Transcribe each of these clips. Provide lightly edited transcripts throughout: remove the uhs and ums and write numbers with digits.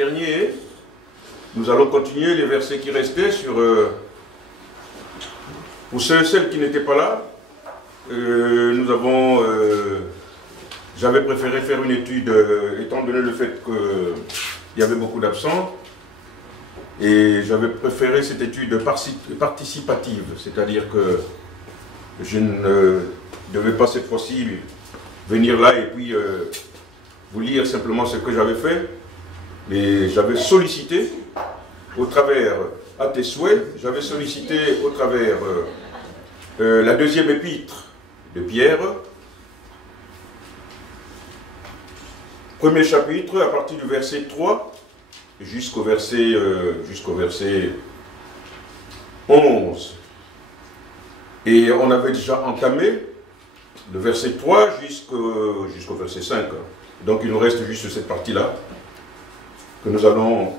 dernier, nous allons continuer les versets qui restaient sur... pour ceux et celles qui n'étaient pas là, nous avons... j'avais préféré faire une étude, étant donné le fait qu'il y avait beaucoup d'absents, et j'avais préféré cette étude participative, c'est-à-dire que je ne devais pas cette fois-ci venir là et puis vous lire simplement ce que j'avais fait, mais j'avais sollicité au travers, à tes souhaits, j'avais sollicité au travers la deuxième épître de Pierre, premier chapitre, à partir du verset 3 jusqu'au verset 11. Et on avait déjà entamé le verset 3 jusqu'au verset 5. Donc il nous reste juste cette partie-là que nous allons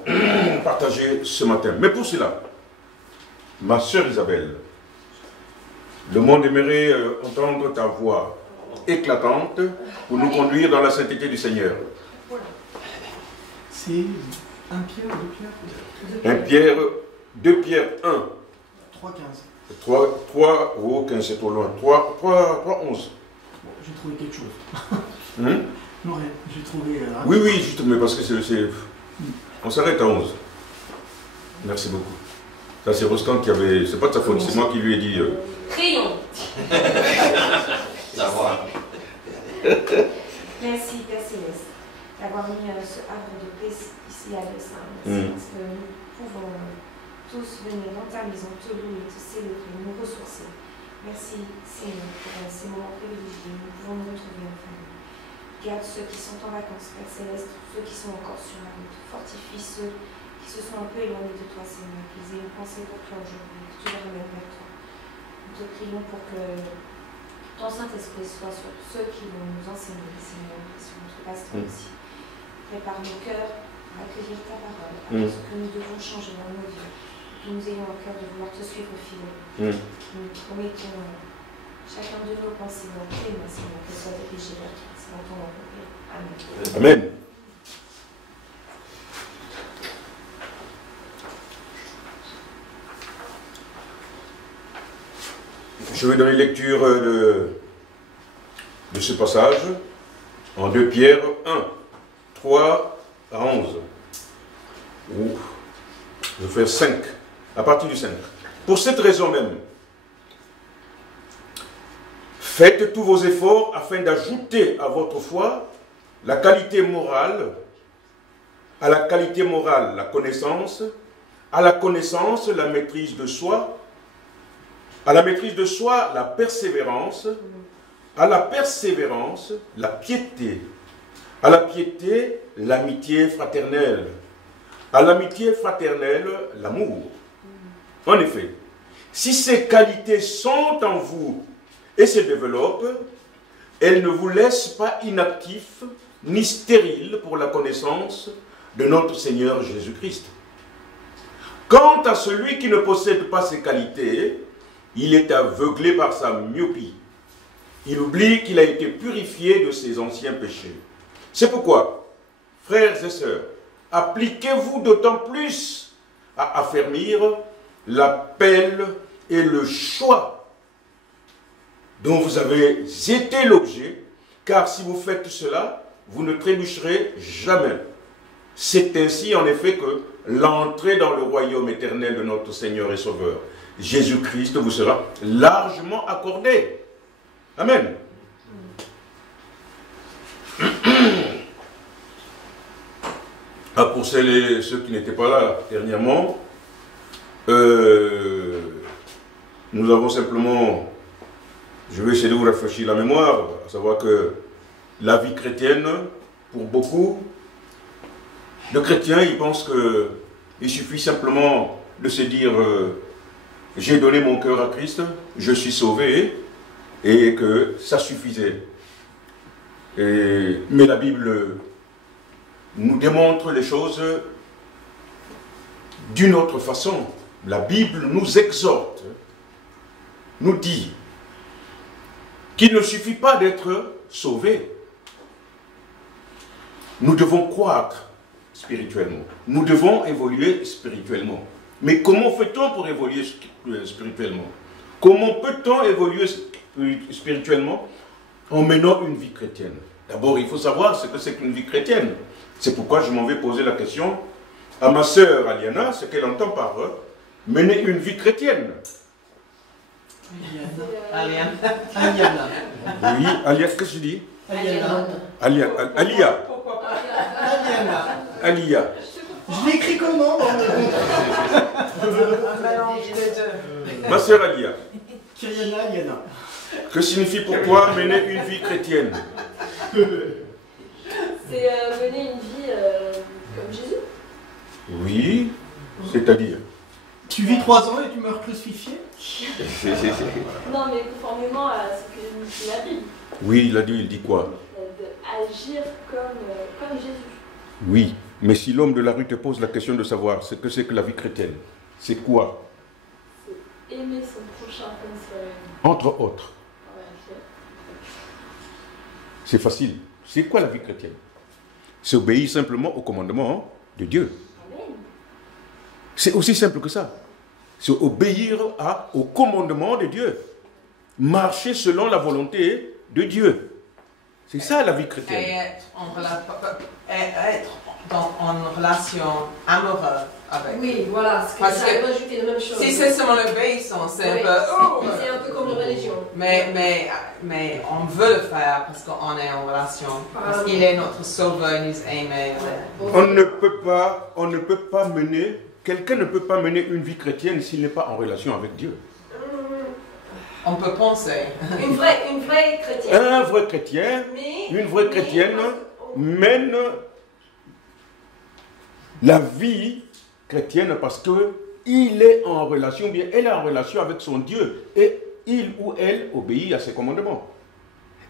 partager ce matin. Mais pour cela, ma sœur Isabelle, le monde aimerait entendre ta voix éclatante pour nous conduire dans la sainteté du Seigneur. C'est 1 Pierre, 2 Pierre 1. 3,15. 3, oh 15 c'est trop loin. 3, 11. Bon, j'ai trouvé quelque chose. Non, rien, j'ai trouvé... oui, juste, mais parce que c'est... On s'arrête à 11. Merci beaucoup. Ça c'est Roscan qui avait... C'est pas de sa faute, c'est moi qui lui ai dit... Crayon. Ça va. Merci, Père Céleste, d'avoir mis ce havre de paix ici à Bessin. Merci parce que nous pouvons tous venir dans ta maison, te louer, te célébrer, nous ressourcer. Merci, Seigneur, pour ces moments privilégiés. Nous pouvons nous retrouver en famille. Garde ceux qui sont en vacances, Père Céleste, ceux qui sont encore sur la route. Fortifie ceux qui se sont un peu éloignés de toi, Seigneur, qu'ils aient une pensée pour toi aujourd'hui, que tu les ramènes vers toi. Nous te prions pour que ton Saint-Esprit soit sur ceux qui vont nous enseigner, Seigneur, et sur notre pasteur aussi. Prépare nos cœurs à accueillir ta parole, à ce que nous devons changer dans nos vies, que nous ayons à cœur de vouloir te suivre fidèlement. Nous promettons chacun de nos pensées, dans tes mains, Seigneur, qu'elles soient dirigées vers toi. C'est dans ton nom qu'on prie. Amen. Amen. Je vais donner lecture de ce passage en 2 Pierre 1, 3 à 11. Je vais faire 5, à partir du 5. Pour cette raison même, faites tous vos efforts afin d'ajouter à votre foi la qualité morale, à la qualité morale la connaissance, à la connaissance la maîtrise de soi, à la maîtrise de soi, la persévérance, à la persévérance, la piété, à la piété, l'amitié fraternelle, à l'amitié fraternelle, l'amour. En effet, si ces qualités sont en vous et se développent, elles ne vous laissent pas inactifs ni stériles pour la connaissance de notre Seigneur Jésus-Christ. Quant à celui qui ne possède pas ces qualités, il est aveuglé par sa myopie. Il oublie qu'il a été purifié de ses anciens péchés. C'est pourquoi, frères et sœurs, appliquez-vous d'autant plus à affermir l'appel et le choix dont vous avez été l'objet, car si vous faites cela, vous ne trébucherez jamais. C'est ainsi en effet que l'entrée dans le royaume éternel de notre Seigneur et Sauveur, Jésus-Christ, vous sera largement accordée. Amen. Ah, pour celles et ceux qui n'étaient pas là dernièrement, nous avons simplement, je vais essayer de vous rafraîchir la mémoire, à savoir que la vie chrétienne, pour beaucoup de chrétiens, ils pensent qu'il suffit simplement de se dire j'ai donné mon cœur à Christ, je suis sauvé, et que ça suffisait. Mais la Bible nous démontre les choses d'une autre façon. La Bible nous exhorte, nous dit qu'il ne suffit pas d'être sauvé. Nous devons croître spirituellement. Nous devons évoluer spirituellement. Mais comment fait-on pour évoluer spirituellement? Comment peut-on évoluer spirituellement en menant une vie chrétienne? D'abord, il faut savoir ce que c'est qu'une vie chrétienne. C'est pourquoi je m'en vais poser la question à ma sœur Aliana, ce qu'elle entend par mener une vie chrétienne. Aliana. Oui, Alia, qu'est-ce que je dis? Aliana. Alia. Aliana. Alia. Je l'écris comment? Un mélange des deux. Ma sœur Alia. Kyriana, Aliana. Que signifie pour toi mener une vie chrétienne? C'est mener une vie comme Jésus. Oui, c'est-à-dire. Tu vis 3 ans et tu meurs crucifié? Non, mais conformément à ce que dit la Bible. Oui, il dit quoi? Agir comme Jésus. Oui, mais si l'homme de la rue te pose la question de savoir ce que c'est que la vie chrétienne, c'est quoi? C'est aimer son prochain comme soi-même. Entre autres. Ouais, C'est facile. C'est quoi la vie chrétienne? C'est obéir simplement au commandement de Dieu. Amen. C'est aussi simple que ça. C'est obéir au commandement de Dieu. Marcher selon la volonté de Dieu. C'est ça la vie chrétienne. Et être en relation amoureuse avec. Oui, voilà, Parce ça que rajouter la même chose. Si c'est seulement l'obéissance, c'est Oui. un peu. Oh, C'est un peu comme la religion. mais on veut le faire parce qu'on est en relation. Parce qu'il est notre sauveur, il nous aime. On ne peut pas mener, quelqu'un ne peut pas mener une vie chrétienne s'il n'est pas en relation avec Dieu. On peut penser. Une vraie chrétienne. Un vrai chrétien, une vraie chrétienne mène la vie chrétienne parce qu'il est en relation, bien elle est en relation avec son Dieu et il ou elle obéit à ses commandements.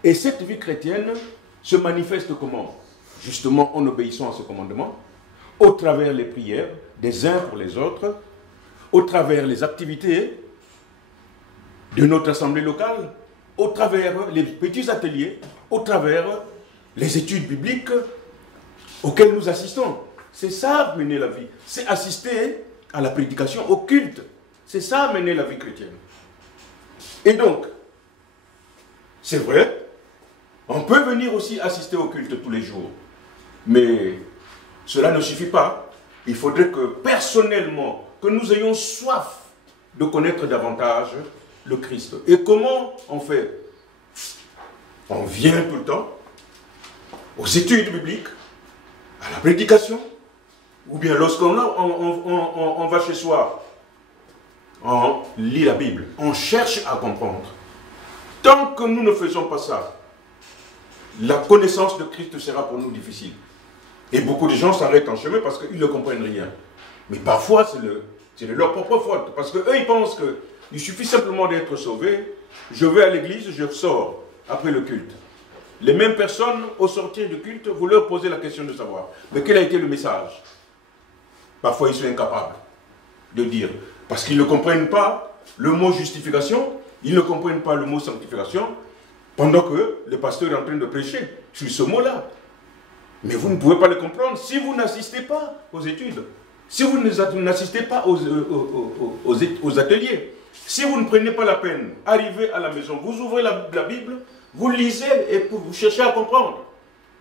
Et cette vie chrétienne se manifeste comment? Justement en obéissant à ses commandements, au travers les prières des uns pour les autres, au travers les activités de notre assemblée locale, au travers les petits ateliers, au travers les études bibliques auxquelles nous assistons. C'est ça mener la vie. C'est assister à la prédication, au culte. C'est ça mener la vie chrétienne. Et donc, c'est vrai, on peut venir aussi assister au culte tous les jours. Mais cela ne suffit pas. Il faudrait que personnellement, que nous ayons soif de connaître davantage le Christ. Et comment on fait? On vient tout le temps aux études bibliques, à la prédication, ou bien lorsqu'on on va chez soi, on lit la Bible, on cherche à comprendre. Tant que nous ne faisons pas ça, la connaissance de Christ sera pour nous difficile. Et beaucoup de gens s'arrêtent en chemin parce qu'ils ne comprennent rien. Mais parfois, c'est de leur propre faute. Parce qu'eux, ils pensent qu'il suffit simplement d'être sauvé. Je vais à l'église, je sors après le culte. Les mêmes personnes, au sortir du culte, vous leur posez la question de savoir, mais quel a été le message? Parfois, ils sont incapables de dire. Parce qu'ils ne comprennent pas le mot justification, ils ne comprennent pas le mot sanctification, pendant que le pasteur est en train de prêcher sur ce mot-là. Mais vous ne pouvez pas le comprendre si vous n'assistez pas aux études, si vous n'assistez pas aux ateliers, si vous ne prenez pas la peine, arrivez à la maison, vous ouvrez la Bible, vous lisez et vous cherchez à comprendre.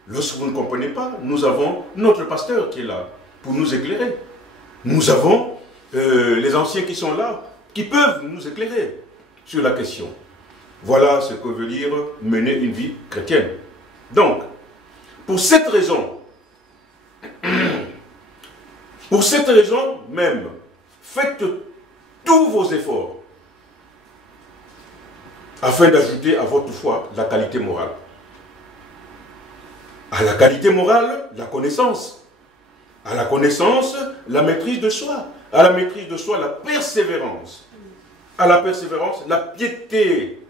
Lorsque vous ne comprenez pas, nous avons notre pasteur qui est là pour nous éclairer. Nous avons les anciens qui sont là, qui peuvent nous éclairer sur la question. Voilà ce que veut dire mener une vie chrétienne. Donc, pour cette raison même, faites tous vos efforts afin d'ajouter à votre foi la qualité morale. À la qualité morale, la connaissance. À la connaissance, la maîtrise de soi. À la maîtrise de soi, la persévérance. À la persévérance, la piété.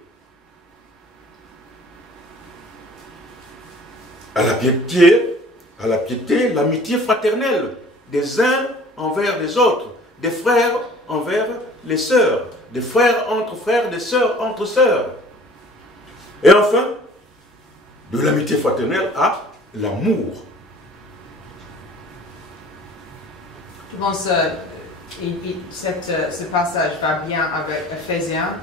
À la piété, l'amitié fraternelle des uns envers les autres, des frères envers les sœurs, des frères entre frères, des sœurs entre sœurs. Et enfin, de l'amitié fraternelle à l'amour. Je pense ce passage va bien avec Ephésiens.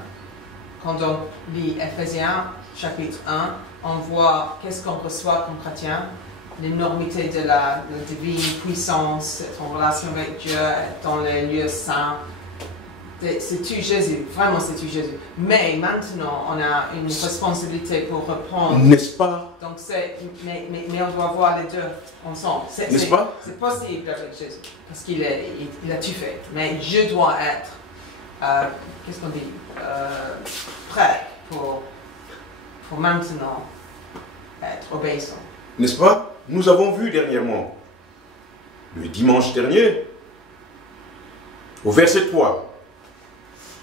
Quand on lit Ephésiens, chapitre 1, on voit qu'est-ce qu'on reçoit comme chrétien, l'énormité de la divine puissance, être en relation avec Dieu, être dans les lieux saints. C'est tout Jésus, vraiment c'est tout Jésus. Mais maintenant, on a une responsabilité pour reprendre. N'est-ce pas? Donc mais on doit voir les deux ensemble. N'est-ce pas? C'est possible avec Jésus, parce qu'il a tout fait. Mais je dois être, qu'est-ce qu'on dit, prêt pour maintenant être obéissant. N'est-ce pas? Nous avons vu dernièrement, le dimanche dernier, au verset 3,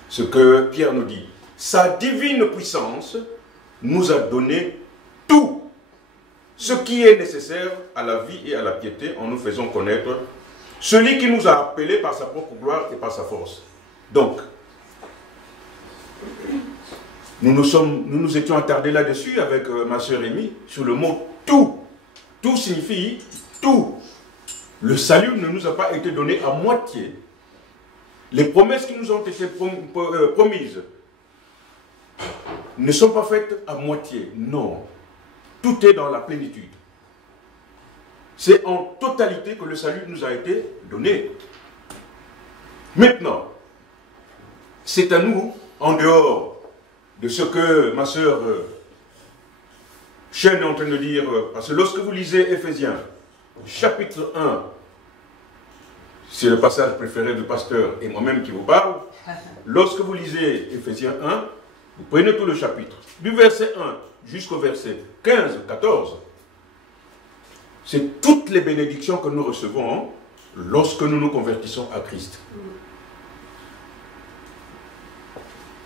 ce que Pierre nous dit. Sa divine puissance nous a donné tout ce qui est nécessaire à la vie et à la piété en nous faisant connaître celui qui nous a appelés par sa propre gloire et par sa force. Donc, nous nous étions attardés là-dessus avec ma sœur Rémi sur le mot tout. Tout signifie tout. Le salut ne nous a pas été donné à moitié. Les promesses qui nous ont été promises ne sont pas faites à moitié. Non. Tout est dans la plénitude. C'est en totalité que le salut nous a été donné. Maintenant, c'est à nous, en dehors de ce que ma sœur Chen est en train de dire, parce que lorsque vous lisez Ephésiens, chapitre 1, c'est le passage préféré du pasteur et moi-même qui vous parle. Lorsque vous lisez Ephésiens 1, vous prenez tout le chapitre, du verset 1 jusqu'au verset 15, 14. C'est toutes les bénédictions que nous recevons lorsque nous nous convertissons à Christ.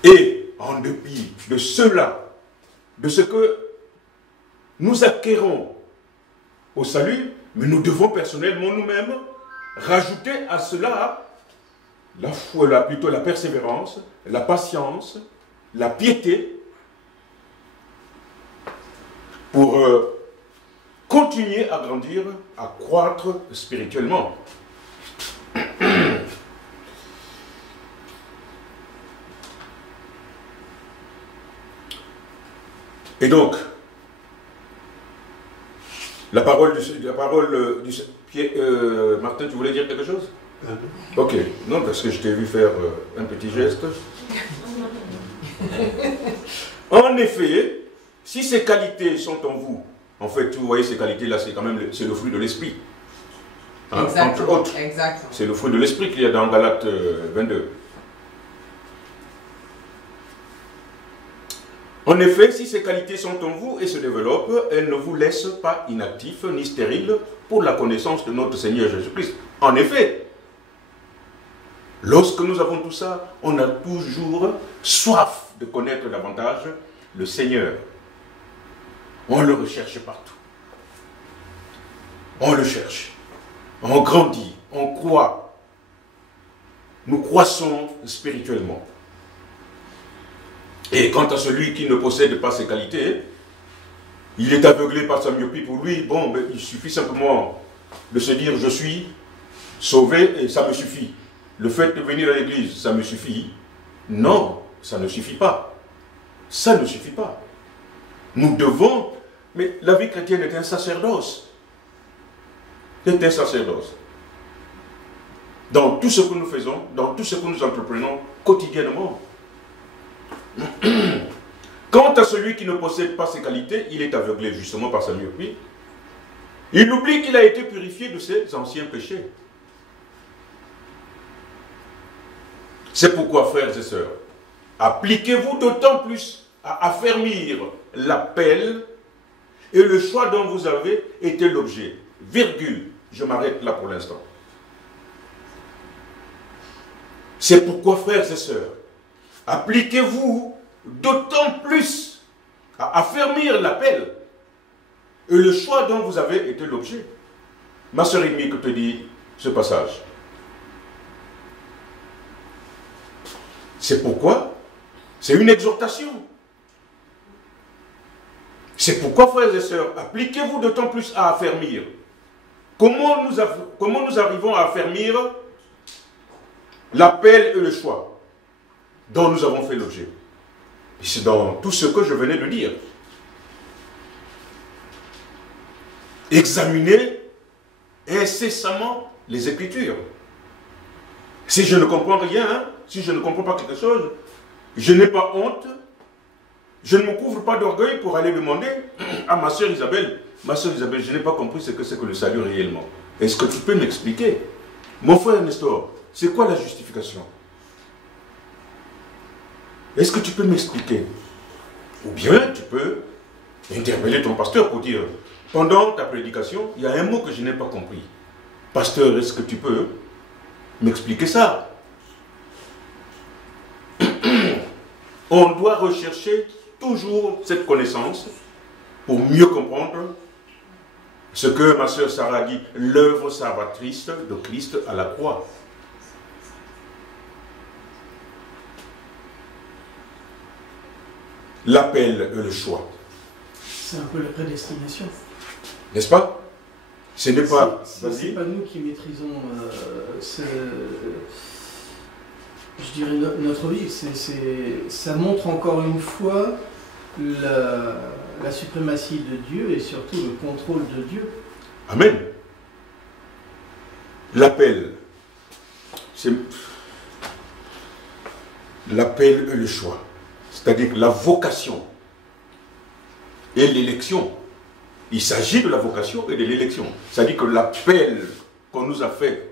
Et en dépit de cela, de ce que nous acquérons au salut, mais nous devons personnellement nous-mêmes rajouter à cela la foi, plutôt la persévérance, la patience, la piété, pour continuer à grandir, à croître spirituellement. Et donc, la parole du Martin, tu voulais dire quelque chose? Ok, non, parce que je t'ai vu faire un petit geste. En effet, si ces qualités sont en vous, en fait, vous voyez, ces qualités-là, c'est quand même c'est le fruit de l'esprit. Hein, entre autres, c'est le fruit de l'esprit qu'il y a dans Galates 22. En effet, si ces qualités sont en vous et se développent, elles ne vous laissent pas inactifs ni stériles pour la connaissance de notre Seigneur Jésus-Christ. En effet, lorsque nous avons tout ça, on a toujours soif de connaître davantage le Seigneur. On le recherche partout. On le cherche. On grandit, on croit. Nous croissons spirituellement. Et quant à celui qui ne possède pas ces qualités, il est aveuglé par sa myopie. Pour lui, bon, ben, il suffit simplement de se dire je suis sauvé et ça me suffit. Le fait de venir à l'église, ça me suffit. Non, ça ne suffit pas. Ça ne suffit pas. Nous devons, mais la vie chrétienne est un sacerdoce. C'est un sacerdoce. Dans tout ce que nous faisons, dans tout ce que nous entreprenons quotidiennement. Quant à celui qui ne possède pas ces qualités, il est aveuglé justement par sa myopie. Il oublie qu'il a été purifié de ses anciens péchés. C'est pourquoi, frères et sœurs, appliquez-vous d'autant plus à affermir l'appel et le choix dont vous avez été l'objet. Virgule, je m'arrête là pour l'instant. C'est pourquoi, frères et sœurs, appliquez-vous d'autant plus à affermir l'appel et le choix dont vous avez été l'objet. Ma sœur Rémi, que te dit ce passage? C'est pourquoi c'est une exhortation. C'est pourquoi, frères et sœurs, appliquez-vous d'autant plus à affermir. Comment nous arrivons à affermir l'appel et le choix dont nous avons fait l'objet. Et c'est dans tout ce que je venais de dire. Examinez incessamment les Écritures. Si je ne comprends rien, si je ne comprends pas quelque chose, je n'ai pas honte, je ne me couvre pas d'orgueil pour aller demander à ma soeur Isabelle, je n'ai pas compris ce que c'est que le salut réellement. Est-ce que tu peux m'expliquer? Mon frère Nestor, c'est quoi la justification? Est-ce que tu peux m'expliquer? Ou bien tu peux interpeller ton pasteur pour dire, pendant ta prédication, il y a un mot que je n'ai pas compris. Pasteur, est-ce que tu peux m'expliquer ça? On doit rechercher toujours cette connaissance pour mieux comprendre ce que ma soeur Sarah dit, l'œuvre salvatrice de Christ à la croix. L'appel et le choix. C'est un peu la prédestination. N'est-ce pas? Ce n'est pas... C'est pas nous qui maîtrisons je dirais notre vie. Ça montre encore une fois la suprématie de Dieu et surtout le contrôle de Dieu. Amen. L'appel, c'est l'appel et le choix. C'est-à-dire la vocation et l'élection. Il s'agit de la vocation et de l'élection. C'est-à-dire que l'appel qu'on nous a fait,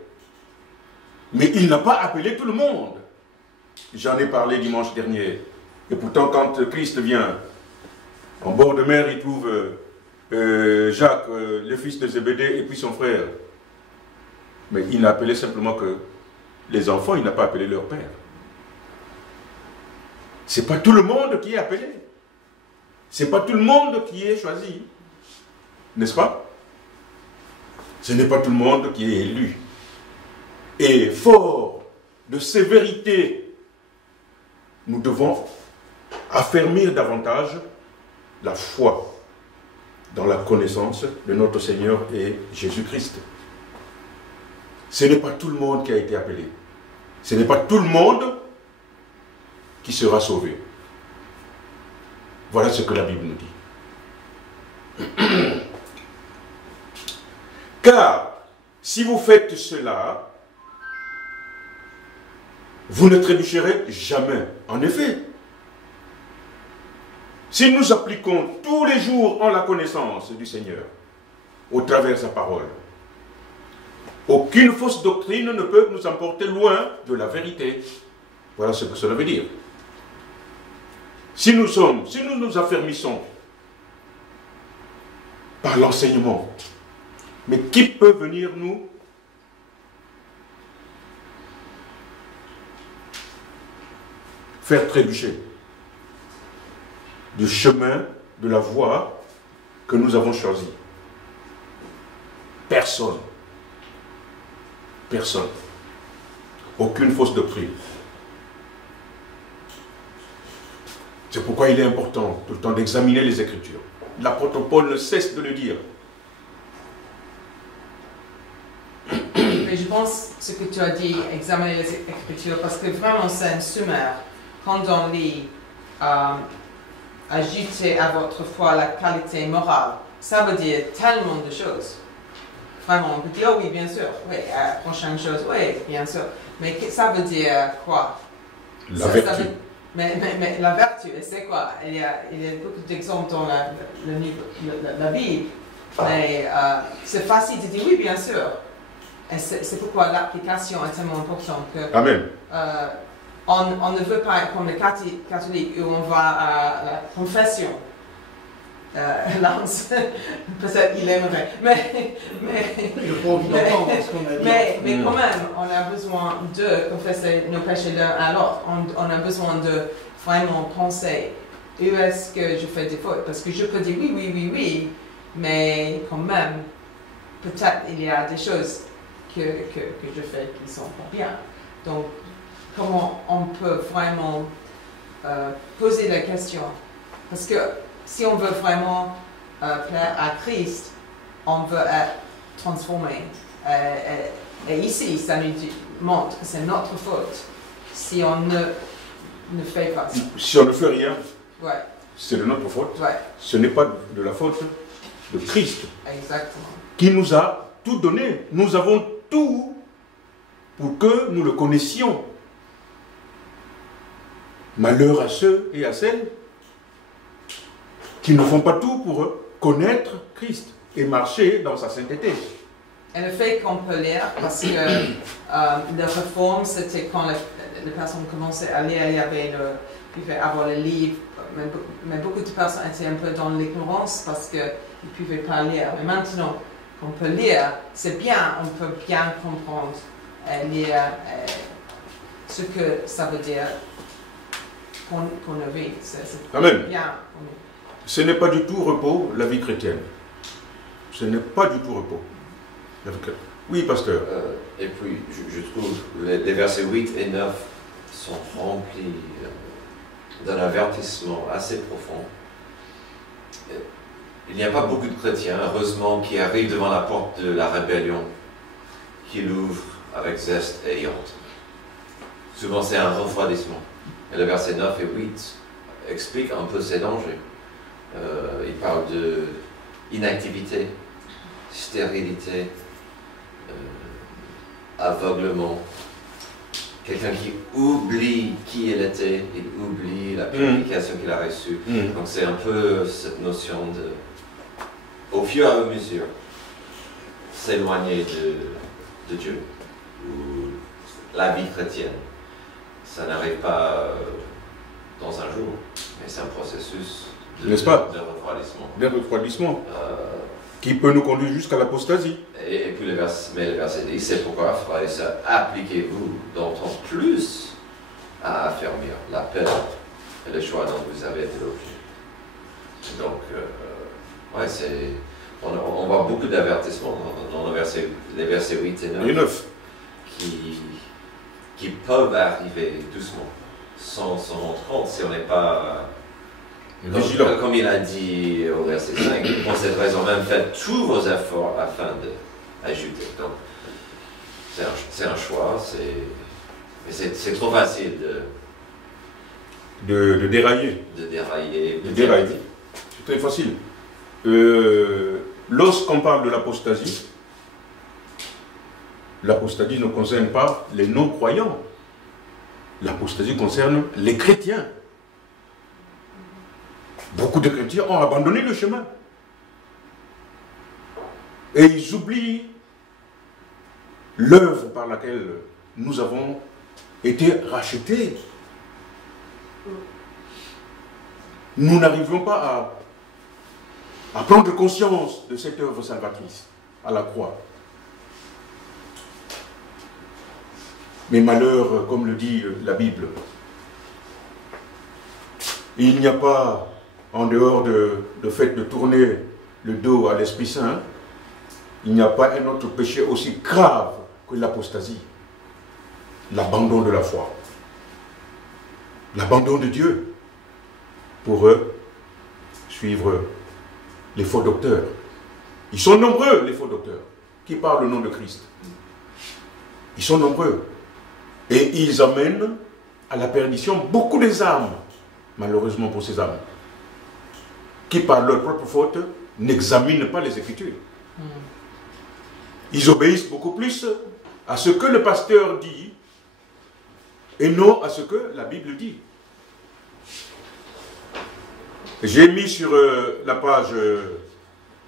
mais il n'a pas appelé tout le monde. J'en ai parlé dimanche dernier. Et pourtant, quand Christ vient en bord de mer, il trouve Jacques, le fils de Zébédée, et puis son frère. Mais il n'a appelé simplement que les enfants, il n'a pas appelé leur père. Ce n'est pas tout le monde qui est appelé. Ce n'est pas tout le monde qui est choisi. N'est-ce pas? Ce n'est pas tout le monde qui est élu. Et fort de ces vérités, nous devons affermir davantage la foi dans la connaissance de notre Seigneur et Jésus-Christ. Ce n'est pas tout le monde qui a été appelé. Ce n'est pas tout le monde qui sera sauvé. Voilà ce que la Bible nous dit. Car si vous faites cela, vous ne trébucherez jamais. En effet, si nous appliquons tous les jours en la connaissance du Seigneur, au travers de sa parole, aucune fausse doctrine ne peut nous emporter loin de la vérité. Voilà ce que cela veut dire. Si nous nous affermissons par l'enseignement, mais qui peut venir nous faire trébucher du chemin, de la voie que nous avons choisie? Personne. Personne. Aucune fausse doctrine. C'est pourquoi il est important tout le temps d'examiner les Écritures. L'apôtre Paul ne cesse de le dire. Mais je pense ce que tu as dit, examiner les Écritures, parce que vraiment c'est un sommaire. Quand on lit ajouter à votre foi la qualité morale, ça veut dire tellement de choses. Vraiment, on peut dire, oh oui, bien sûr, oui, prochaine chose, oui, bien sûr. Mais ça veut dire quoi? La vertu. Mais la vertu, c'est quoi? Il y a beaucoup d'exemples dans la Bible, mais c'est facile de dire, oui, bien sûr. Et c'est pourquoi l'application est tellement importante. Que, Amen. On ne veut pas être comme les catholiques où on va à la confession. Lance, peut-être il aimerait, mais quand même, on a besoin de confesser nos péchés l'un à l'autre. On a besoin de vraiment penser où est-ce que je fais des fautes, parce que je peux dire oui, mais quand même, peut-être il y a des choses que je fais qui sont pas bien. Donc, comment on peut vraiment poser la question? Parce que si on veut vraiment plaire à Christ, on veut être transformé. Et ici, ça nous montre que c'est notre faute si on ne fait pas ça. Si on ne fait rien, Ouais, c'est de notre faute. ouais, Ce n'est pas de la faute de Christ, exactement. qui nous a tout donné. Nous avons tout pour que nous le connaissions. Malheur à ceux et à celles qui ne font pas tout pour connaître Christ et marcher dans sa sainteté. Et le fait qu'on peut lire, parce que la réforme, c'était quand les personnes commençaient à lire, il pouvait avoir les livres, mais beaucoup de personnes étaient un peu dans l'ignorance parce qu'ils ne pouvaient pas lire. Mais maintenant qu'on peut lire, c'est bien, on peut bien comprendre et lire ce que ça veut dire qu'on a vu. C'est Amen. bien. Ce n'est pas du tout repos, la vie chrétienne. Ce n'est pas du tout repos. Oui, pasteur. Et puis, je trouve les versets 8 et 9 sont remplis d'un avertissement assez profond. Il n'y a pas beaucoup de chrétiens, heureusement, qui arrivent devant la porte de la rébellion, qui l'ouvrent avec zeste et honte. Souvent, c'est un refroidissement. Et le verset 9 et 8 expliquent un peu ces dangers. Il parle d'inactivité, stérilité, aveuglement. Quelqu'un qui oublie qui il était, il oublie la purification qu'il a reçue. Donc c'est un peu cette notion de, au fur et à mesure, s'éloigner de Dieu, ou la vie chrétienne. Ça n'arrive pas dans un jour, mais c'est un processus de refroidissement. De refroidissement. Qui peut nous conduire jusqu'à l'apostasie. Et puis le verset 10, c'est pourquoi, frères et sœurs, appliquez-vous d'autant plus à affermir l'appel et le choix dont vous avez été l'objet. Donc, on voit beaucoup d'avertissements dans les versets 8 et 9 qui peuvent arriver doucement, sans s'en rendre compte si on n'est pas... Comme il a dit au verset 5, pour cette raison même, faites tous vos efforts afin d'ajouter. Donc, c'est un choix, mais c'est trop facile de dérailler. De dérailler. C'est très facile. Lorsqu'on parle de l'apostasie ne concerne pas les non-croyants. L'apostasie concerne les chrétiens. Beaucoup de chrétiens ont abandonné le chemin. Et ils oublient l'œuvre par laquelle nous avons été rachetés. Nous n'arrivons pas à prendre conscience de cette œuvre salvatrice à la croix. Mais malheur, comme le dit la Bible, il n'y a pas, en dehors de fait de tourner le dos à l'Esprit Saint, il n'y a pas un autre péché aussi grave que l'apostasie, l'abandon de la foi, l'abandon de Dieu pour suivre les faux docteurs. Ils sont nombreux, les faux docteurs, qui parlent au nom de Christ. Ils sont nombreux. Et ils amènent à la perdition beaucoup des âmes, malheureusement pour ces âmes, qui par leur propre faute n'examinent pas les Écritures. Ils obéissent beaucoup plus à ce que le pasteur dit et non à ce que la Bible dit. J'ai mis sur la page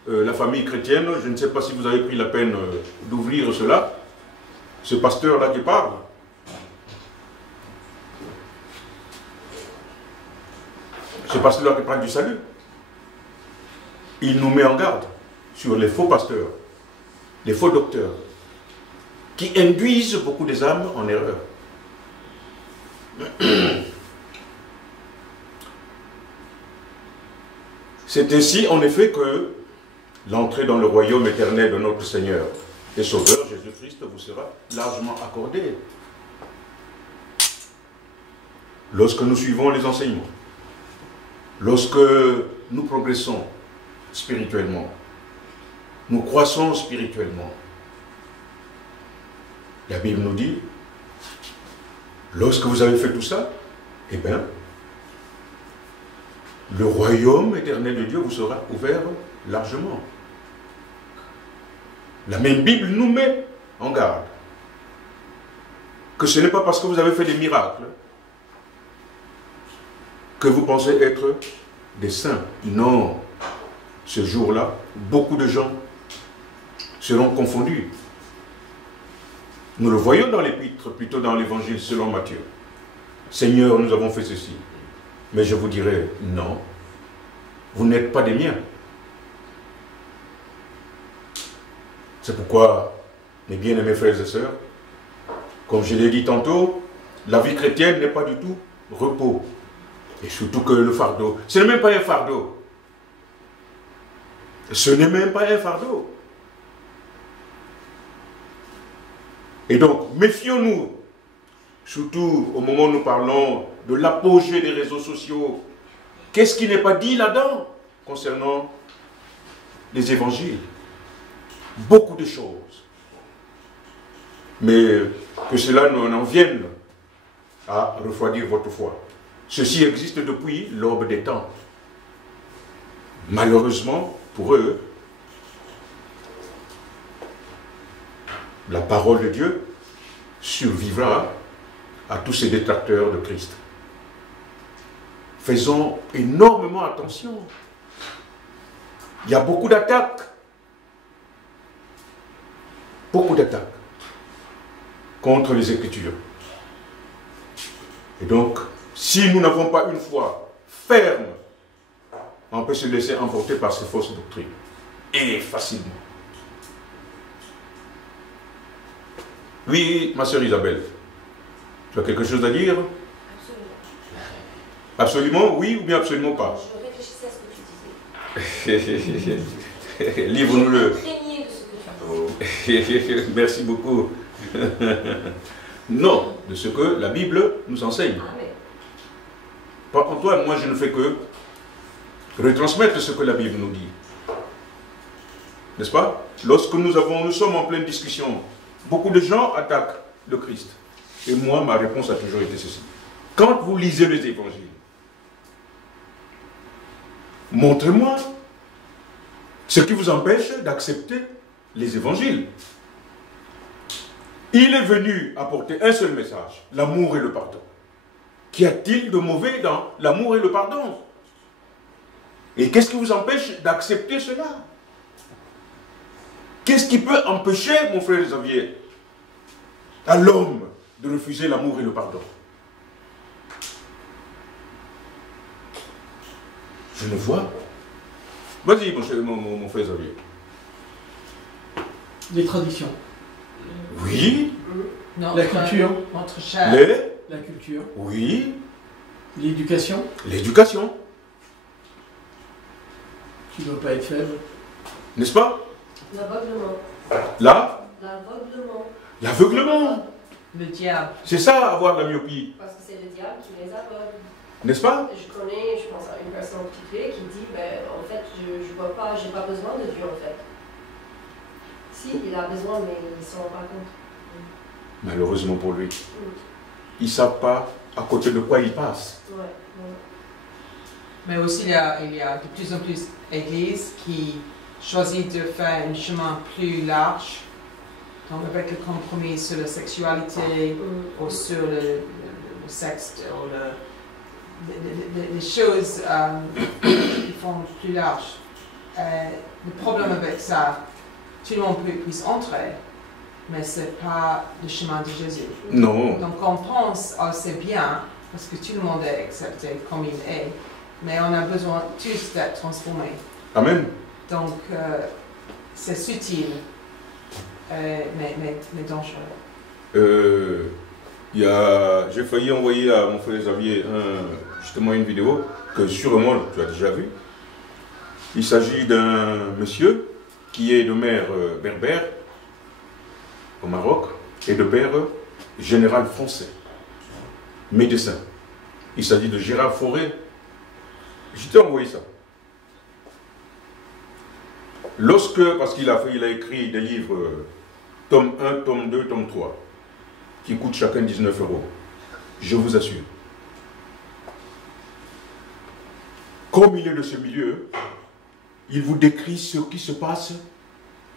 La famille chrétienne, je ne sais pas si vous avez pris la peine d'ouvrir cela, ce pasteur-là qui parle. Ce pasteur-là qui parle du salut. Il nous met en garde sur les faux pasteurs, les faux docteurs, qui induisent beaucoup des âmes en erreur. C'est ainsi, en effet, que l'entrée dans le royaume éternel de notre Seigneur et Sauveur Jésus-Christ vous sera largement accordée. Lorsque nous suivons les enseignements, lorsque nous progressons spirituellement, nous croissons spirituellement, La Bible nous dit, lorsque vous avez fait tout ça, eh bien, le royaume éternel de Dieu vous sera ouvert largement. La même Bible nous met en garde que ce n'est pas parce que vous avez fait des miracles que vous pensez être des saints. Non, ce jour-là, beaucoup de gens seront confondus. Nous le voyons dans l'épître, plutôt dans l'évangile selon Matthieu. Seigneur, nous avons fait ceci. Mais je vous dirai, non, vous n'êtes pas des miens. C'est pourquoi, mes bien-aimés frères et sœurs, comme je l'ai dit tantôt, la vie chrétienne n'est pas du tout repos. Et surtout que le fardeau, ce n'est même pas un fardeau. Ce n'est même pas un fardeau. Et donc, méfions-nous, surtout au moment où nous parlons de l'apogée des réseaux sociaux. Qu'est-ce qui n'est pas dit là-dedans concernant les évangiles? Beaucoup de choses. Mais que cela n'en vienne à refroidir votre foi. Ceci existe depuis l'aube des temps. Malheureusement, pour eux, la parole de Dieu survivra à tous ces détracteurs de Christ. Faisons énormément attention. Il y a beaucoup d'attaques. Beaucoup d'attaques contre les Écritures. Et donc, si nous n'avons pas une foi ferme, on peut se laisser emporter par ces fausses doctrines. Et facilement. Oui, ma sœur Isabelle, tu as quelque chose à dire? Absolument. Absolument, oui ou bien absolument pas? Je réfléchissais à ce que tu disais. Livre-nous-le. Craignez de ce que tu disais. Merci beaucoup. Non, de ce que la Bible nous enseigne. Ah, mais... Pas Antoine, moi je ne fais que retransmettre ce que la Bible nous dit. N'est-ce pas? Lorsque nous sommes en pleine discussion, beaucoup de gens attaquent le Christ. Et moi, ma réponse a toujours été ceci. Quand vous lisez les évangiles, montrez-moi ce qui vous empêche d'accepter les évangiles. Il est venu apporter un seul message, l'amour et le pardon. Qu'y a-t-il de mauvais dans l'amour et le pardon? Et qu'est-ce qui vous empêche d'accepter cela? Qu'est-ce qui peut empêcher, mon frère Xavier, à l'homme de refuser l'amour et le pardon? Je ne vois. Vas-y, mon frère Xavier. Les traditions. Oui. La culture. Notre chair. La culture. Oui. L'éducation. L'éducation. Tu ne dois pas être faible. N'est-ce pas? L'aveuglement. L'aveuglement. L'aveuglement. Le diable. C'est ça, avoir la myopie. Parce que c'est le diable qui les aveugle. N'est-ce pas? Je connais, je pense à une personne particulière qui dit, ben, en fait, je vois pas, j'ai pas besoin de Dieu, en fait. Si, il a besoin, mais il ne s'en rend pas compte. Malheureusement pour lui. Ils ne savent pas à côté de quoi ils passent. Ouais, ouais. Mais aussi, il y a de plus en plus d'églises qui choisissent de faire un chemin plus large, donc avec le compromis sur la sexualité ou sur le sexe, ou les choses qui font plus large. Le problème avec ça, tout le monde puisse entrer, mais ce n'est pas le chemin de Jésus. Non. Donc on pense, oh, c'est bien, parce que tout le monde est accepté comme il est, mais on a besoin tous d'être transformés. Amen. Donc c'est subtil, mais dangereux. J'ai failli envoyer à mon frère Xavier justement une vidéo que sûrement tu as déjà vue. Il s'agit d'un monsieur qui est de mère berbère au Maroc et de père général français, médecin. Il s'agit de Gérard Fauré. Je t'ai envoyé ça. Parce qu'il a écrit des livres, tome 1, tome 2, tome 3. qui coûtent chacun 19 €. Je vous assure. Comme il est de ce milieu, il vous décrit ce qui se passe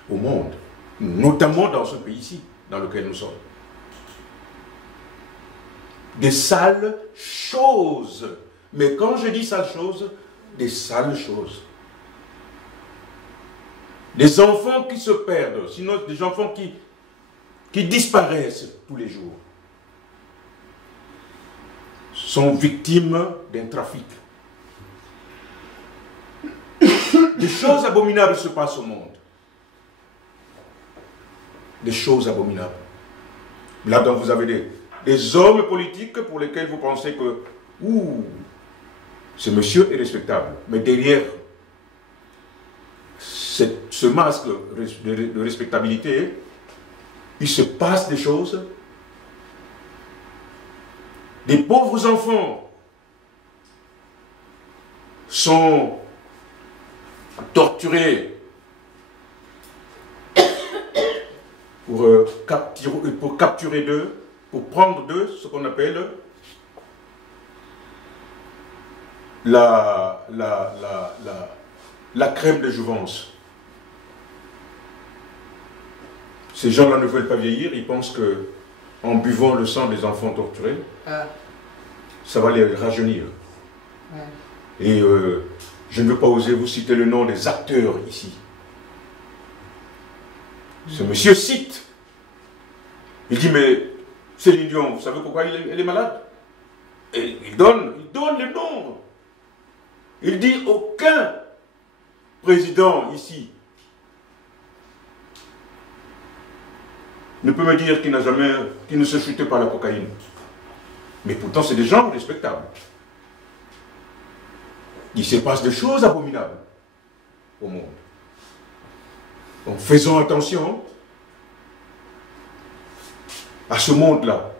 au monde, notamment dans ce pays-ci, dans lequel nous sommes. Des sales choses. Mais quand je dis sales choses, des sales choses. Des enfants qui se perdent, sinon des enfants qui disparaissent tous les jours, sont victimes d'un trafic. Des choses abominables se passent au monde. Des choses abominables. Là-dedans, vous avez des hommes politiques pour lesquels vous pensez que ce monsieur est respectable. Mais derrière ce masque de respectabilité, il se passe des choses. Des pauvres enfants sont torturés pour capturer d'eux, pour prendre d'eux ce qu'on appelle la crème de jouvence. Ces gens-là ne veulent pas vieillir, ils pensent que en buvant le sang des enfants torturés, ça va les rajeunir. Et je ne veux pas oser vous citer le nom des acteurs ici. Ce monsieur cite. Il dit, mais Céline Dion, vous savez pourquoi elle est malade? Et il donne le nom. Il dit, aucun président ici ne peut me dire qu'il ne se chutait pas la cocaïne. Mais pourtant, c'est des gens respectables. Il se passe des choses abominables au monde. Donc faisons attention à ce monde-là.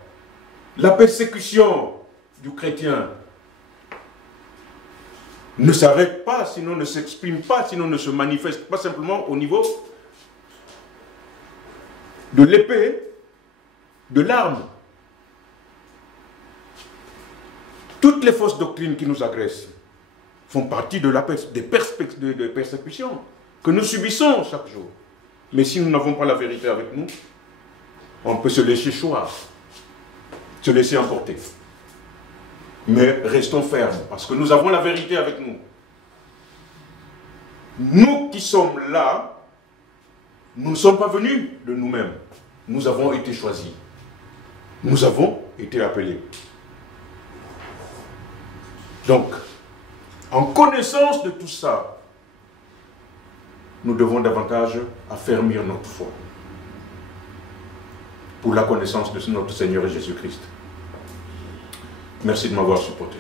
La persécution du chrétien ne s'arrête pas, sinon ne s'exprime pas, sinon ne se manifeste pas simplement au niveau de l'épée, de l'arme. Toutes les fausses doctrines qui nous agressent font partie des persécutions que nous subissons chaque jour. Mais si nous n'avons pas la vérité avec nous, on peut se laisser choir, se laisser emporter. Mais restons fermes, parce que nous avons la vérité avec nous. Nous qui sommes là, nous ne sommes pas venus de nous-mêmes. Nous avons été choisis. Nous avons été appelés. Donc, en connaissance de tout ça, nous devons davantage affermir notre foi pour la connaissance de notre Seigneur Jésus-Christ. Merci de m'avoir supporté.